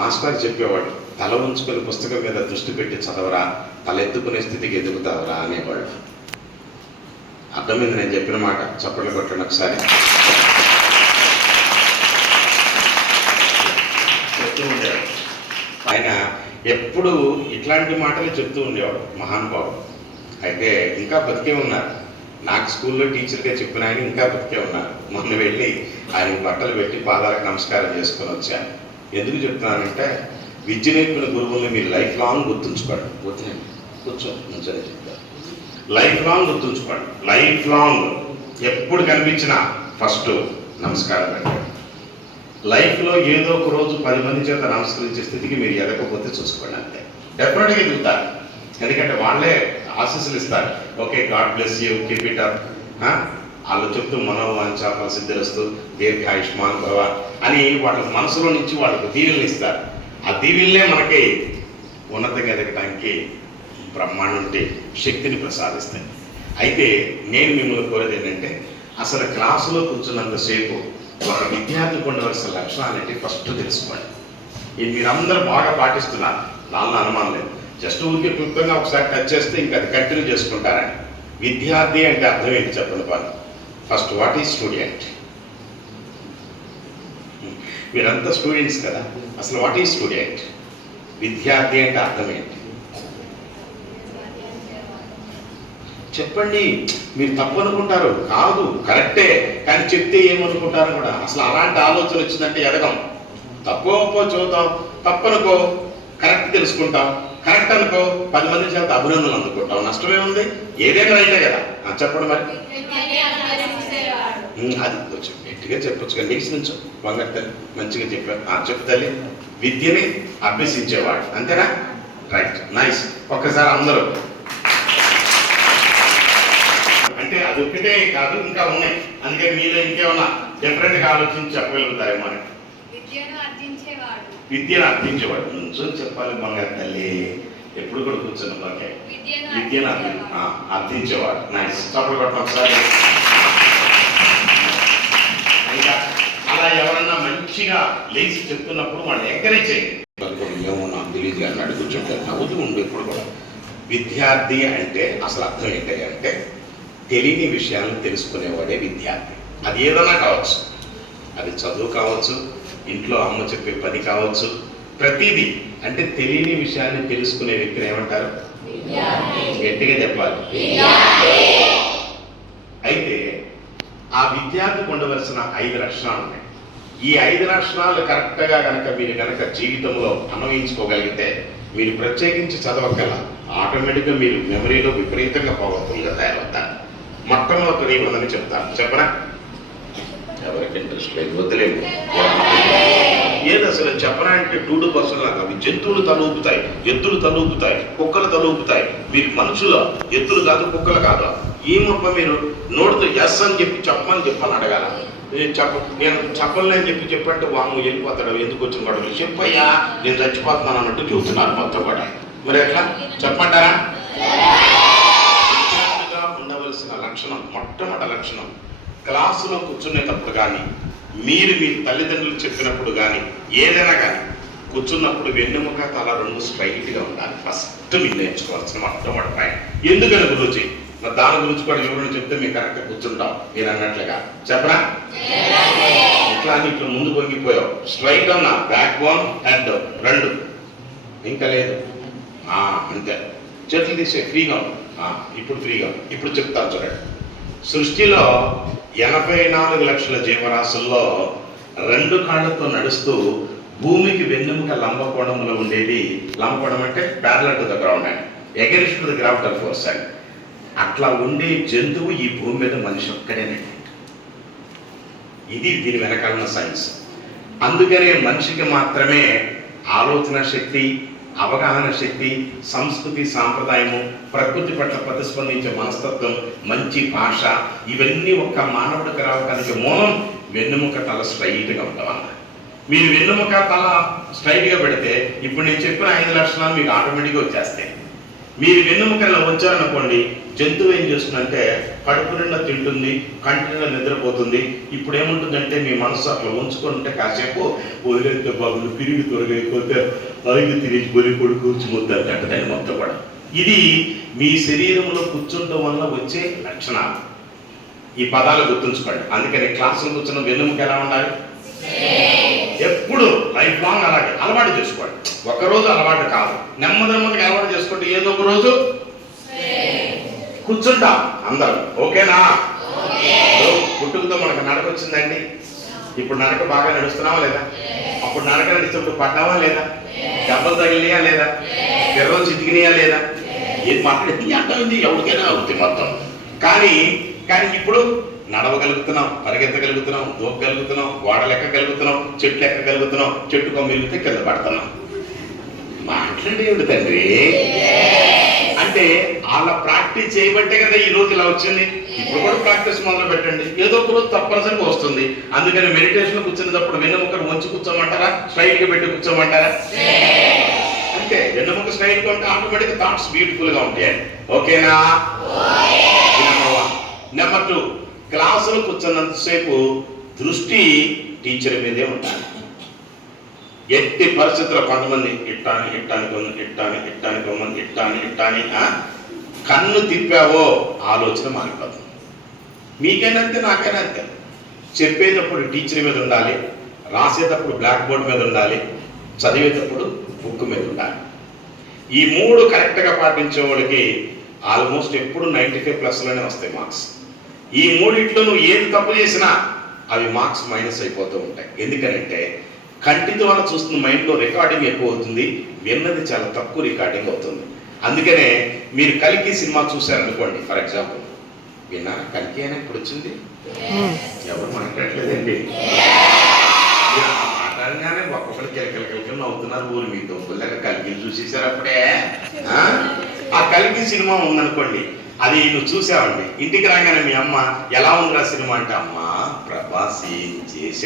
Master చెప్పేవాడు, తల ఉంచుకొని పుస్తకం మీద దృష్టి పెట్టి చదవరా, తలెత్తుకునే స్థితికి ఎదుగుతావరా అనేవాడు. అర్థమైంది నేను చెప్పిన మాట? చప్పట్లు కొట్టండి ఒకసారి. చెప్తూ ఉండేవాడు ఆయన, ఎప్పుడు ఇట్లాంటి మాటలు చెప్తూ ఉండేవాడు మహానుభావుడు. అయితే ఇంకా బతికే ఉన్నారు. నాకు స్కూల్లో టీచర్గా చెప్పిన ఆయన ఇంకా బతికే ఉన్నారు. మొన్న వెళ్ళి ఆయన బట్టలు పెట్టి పాదాలకు నమస్కారం చేసుకొని వచ్చాను. ఎందుకు చెప్తున్నానంటే, విద్య నేర్పిన గురువుల్ని మీరు లైఫ్ లాంగ్ గుర్తుంచుకోండి. కూర్చొని చెప్తారు, లైఫ్ లాంగ్ గుర్తుంచుకోండి. లైఫ్ లాంగ్ ఎప్పుడు కనిపించినా ఫస్ట్ నమస్కారం పెట్టండి. లైఫ్లో ఏదో ఒక రోజు 10 మంది చేత నమస్కరించే స్థితికి మీరు ఎదగకపోతే చూసుకోండి, అంతే. డెఫినెట్గా ఎదుగుతారు. ఎందుకంటే వాళ్ళే ఆశీస్సులు ఇస్తారు. Okay, God bless you, keep it up. వాళ్ళు చెప్తూ మనోవాంఛ ఫలసిద్ధిరస్తు దీర్ఘాయుష్మాన్ భవ అని వాళ్ళ మనసులో నుంచి వాళ్ళకు దీవెనలు ఇస్తారు. ఆ దీవెనలే మనకి ఉన్నతంగా ఎదగడానికి బ్రహ్మాండం శక్తిని ప్రసాదిస్తాయి. అయితే నేను మిమ్మల్ని కోరేది ఏంటంటే, అసలు క్లాసులో కూర్చున్నంతసేపు ఒక విద్యార్థికి ఉండవలసిన లక్షణాలు ఏంటి ఫస్ట్ తెలుసుకోండి. ఇది మీరందరూ బాగా పాటిస్తున్నారు, నాన్న అనుమానం లేదు. జస్ట్ ఊరికి క్లుప్తంగా ఒకసారి టచ్ చేస్తే ఇంకా అది కంటిన్యూ చేసుకుంటారని. విద్యార్థి అంటే అర్థం ఏంటి చెప్పండి పని. First, what is student? మీరంతా స్టూడెంట్స్ కదా, అసలు వాట్ ఈజ్ స్టూడెంట్? విద్యార్థి అంటే అర్థం ఏంటి చెప్పండి. మీరు తప్పు అనుకుంటారు, కాదు కరెక్టే, కానీ చెప్తే ఏమనుకుంటారు కూడా. అసలు అలాంటి ఆలోచన వచ్చిందంటే ఎదగం. తప్పు ఒప్పో చూద్దాం, తప్పనుకో కరెక్ట్ తెలుసుకుంటాం, కరెక్ట్ అనుకో 10 మంది చేత అభినందనలు అందుకుంటాం, నష్టమే ఉంది. ఏదైనా రైతే కదా. చెప్పండి మరి. అది కొంచెం గట్టిగా చెప్పొచ్చు కదా. నీకు నుంచో బంగారు తల్లి మంచిగా చెప్పాను. చెప్తాలి, విద్యని అభ్యసించేవాడు, అంతేనా? Right, nice. ఒక్కసారి అందరూ. అంటే అది ఒక్కటే కాదు, ఇంకా ఉన్నాయి. అందుకే మీలో ఇంకేమన్నా డిఫరెంట్గా ఆలోచించి చెప్పగలుగుతారేమో అని. విద్యను అర్థించేవాడు నుంచొని చెప్పాలి బంగారు తల్లి. ఎప్పుడు కూడా కూర్చొని ఓకే, విద్యను అర్థించేవాడు. నైస్, చప్పట్లు కొట్టడం ఒకసారి. ఇంకా అలా ఎవరన్నా మంచిగా లేచి చెప్తున్నప్పుడు వాళ్ళు ఎంకరేజ్ చేయండి. ఏమో నాకు తెలియదు కానీ అడుగు కూర్చుంటారు, నవ్వుతూ ఉండు ఎప్పుడు కూడా. విద్యార్థి అంటే అసలు అర్థం ఏంటి అంటే, తెలియని విషయాలను తెలుసుకునేవాడే విద్యార్థి. అది ఏదైనా కావచ్చు, అది చదువు కావచ్చు, ఇంట్లో అమ్మ చెప్పే పని కావచ్చు, ప్రతిదీ. అంటే తెలియని విషయాన్ని తెలుసుకునే వ్యక్తిని ఏమంటారు? గట్టిగా చెప్పాలి. అయితే ఆ విద్యార్థికి ఉండవలసిన 5 లక్షణాలు ఉన్నాయి. ఈ 5 లక్షణాలు కరెక్ట్గా కనుక మీరు కనుక జీవితంలో అన్వయించుకోగలిగితే, మీరు ప్రత్యేకించి చదవగల ఆటోమేటిక్గా మీరు మెమరీలో విపరీతంగా పవర్ఫుల్గా తయారవుతారు. మొట్టమొదటి ఏమని చెప్తాను, చెప్పరా? ఎవరికి ఇంట్రెస్ట్ లేదు, వద్దులేము. ఏది అసలు చెప్పరా అంటే 2% లాగా అవి జంతువులు తలూపుతాయి, ఎద్దులు తలూపుతాయి, కుక్కలు తలూపుతాయి. మీరు మనుషుల ఎద్దులు కాదు, కుక్కలు కాదు. ఏమప్ప మీరు నోటితో ఎస్ అని చెప్పమని చెప్పని అడగాల. నేను చెప్పలేని చెప్పంటే వాము వెళ్ళిపోతాడు, ఎందుకు వచ్చిన గొడవలు చెప్పయ్యా నేను చచ్చిపోతున్నాను అన్నట్టు చూస్తున్నారు మొత్తం కూడా. మరి ఎట్లా చెప్పంటారా? ఉండవలసిన లక్షణం, మొట్టమొదటి లక్షణం, క్లాసులో కూర్చునేటప్పుడు కానీ, మీరు మీ తల్లిదండ్రులు చెప్పినప్పుడు కానీ, ఏదైనా కానీ కూర్చున్నప్పుడు వెన్నెముక తల 2 స్ట్రైట్గా ఉండాలి. ఫస్ట్ మీరు నేర్చుకోవాల్సిన మొట్టమొదటి పాయింట్. ఎందుకని గురించి మరి దాని గురించి కూడా వివరణ చెప్తే మేము కరెక్ట్గా కూర్చుంటాం. మీరు అన్నట్లుగా చెప్పరా? ఇట్లా అని ఇట్లా ముందు పొంగిపోయావు, స్ట్రైట్ అన్న బ్యాక్ బోన్, హెడ్ 2 ఇంకా లేదు. అంతే, చేతులు తీసే ఫ్రీగా. ఇప్పుడు ఫ్రీగా. ఇప్పుడు చెప్తాను చూడండి. సృష్టిలో 84 లక్షల జీవరాశుల్లో 2 కాళ్ళతో నడుస్తూ భూమికి వెన్నెముక లంబకోణంలో ఉండేది. లంబకోణం అంటే parallel to the ground and against the gravitational force and అట్లా ఉండే జంతువు ఈ భూమి మీద మనిషి ఒక్కడేనండి. ఇది దీని వెనకాలన్న సైన్స్. అందుకనే మనిషికి మాత్రమే ఆలోచన శక్తి, అవగాహన శక్తి, సంస్కృతి, సాంప్రదాయము, ప్రకృతి పట్ల ప్రతిస్పందించే మనస్తత్వం, మంచి భాష, ఇవన్నీ ఒక్క మానవుడికి రావడానికి మూలం వెన్నెముక తల స్ట్రైట్గా ఉండవల్ల. మీరు వెన్నెముక తల స్ట్రైట్గా పెడితే ఇప్పుడు నేను చెప్పిన 5 లక్షణాలు మీకు ఆటోమేటిక్గా వచ్చేస్తాయి. మీరు వెన్నుముకల్లో ఉంచారనుకోండి, జంతువు ఏం చేస్తుందంటే కడుపు నిండా తింటుంది, కంటి నిండా నిద్రపోతుంది. ఇప్పుడు ఏముంటుందంటే మీ మనసు అట్లా ఉంచుకుంటే కాసేపు వదిలేస్తే బాబులు పిరిగి తొలగైపోతే అలాగే తిరిగి బొలి కొడుకు కూర్చుముద్దారు కట్టదాన్ని మొత్తం కూడా. ఇది మీ శరీరంలో కూర్చుండటం వల్ల వచ్చే లక్షణాలు. ఈ పదాలు గుర్తుంచుకోండి. అందుకని క్లాసులో కూర్చున్న వెన్నుముక ఎలా ఉండాలి? ఎప్పుడు లైఫ్ లాంగ్ అలాగే అలవాటు చేసుకోండి. ఒకరోజు అలవాటు కాదు, నెమ్మదిగా అలవాటు చేసుకుంటే ఏదో ఒక రోజు కూర్చుంటాం అందరం. ఓకేనా? పుట్టుకతో మనకు నడక వచ్చిందండి. ఇప్పుడు నడక బాగా నడుస్తున్నావా లేదా? అప్పుడు నడక నడిచినప్పుడు పడ్డావా లేదా? దెబ్బలు తగిలినాయా లేదా? పిర్రలు చితికినాయా లేదా? ఏది మాట్లాడింది అంటుంది, ఎవరికైనా అవుతుంది మొత్తం. కానీ ఇప్పుడు నడవగలుగుతున్నాం, పరిగెత్తగలుగుతున్నాం, దూకగలుగుతున్నాం, గోడలు ఎక్కగలుగుతున్నాం, చెట్లు ఎక్కగలుగుతున్నాం, చెట్టు కొమ్మిలితే కింద పడుతున్నాం. మాట్లాడేవిడు తండ్రి అంటే వాళ్ళ ప్రాక్టీస్ చేయబట్టే కదా ఈ రోజు ఇలా వచ్చింది. ఇప్పుడు కూడా ప్రాక్టీస్ మొదలు పెట్టండి, ఏదో ఒక రోజు తప్పనిసరిగా వస్తుంది. అందుకని మెడిటేషన్ కూర్చునేటప్పుడు వెన్నెముకను వంచి కూర్చోమంటారా, స్ట్రైట్ గా పెట్టి కూర్చోమంటారా? అంటే వెన్నెముక స్ట్రైట్ గా ఉంటే ఆటోమేటిక్ థాట్స్ బ్యూటిఫుల్ గా ఉంటాయి. ఓకేనా? నెంబర్ 1. నెంబర్ 2, క్లాసులో కూర్చున్నంతసేపు దృష్టి టీచర్ మీదే ఉండాలి. ఎట్టి పరిస్థితుల్లో కొంతమంది ఇట్టాని కన్ను తిప్పావో ఆలోచన మారిపోతుంది. మీకైనా అంతే, నాకైనా అంతే. చెప్పేటప్పుడు టీచర్ మీద ఉండాలి, రాసేటప్పుడు బ్లాక్ బోర్డ్ మీద ఉండాలి, చదివేటప్పుడు బుక్ మీద ఉండాలి. ఈ 3 కరెక్ట్గా పాటించే వాళ్ళకి ఆల్మోస్ట్ ఎప్పుడు 95+ వస్తాయి మార్క్స్. ఈ 3 నువ్వు ఏది తప్పు చేసినా అవి మార్క్స్ మైనస్ అయిపోతూ ఉంటాయి. ఎందుకనంటే కంటి ద్వారా చూస్తున్న మైండ్లో రికార్డింగ్ ఎక్కువ అవుతుంది, విన్నది చాలా తక్కువ రికార్డింగ్ అవుతుంది. అందుకనే మీరు కల్కి సినిమా చూశారనుకోండి, ఫర్ ఎగ్జాంపుల్, విన్నారా? కల్కి అయినా ఇప్పుడు వచ్చింది, ఎవరు మాట్లాడలేదండి. మాట్లాడగానే ఒక్కొక్కరు కిలకిల నవ్వుతున్నారు. ఊరు మీ దొంగలాగా కల్కి చూసేసారు అప్పుడే. ఆ కల్కి సినిమా ఉందనుకోండి, అది నువ్వు చూసావండి, ఇంటికి రాగానే మీ అమ్మ ఎలా ఉందిరా సినిమా అంటే, అమ్మ ప్రభాస్ ఏం చేశాడు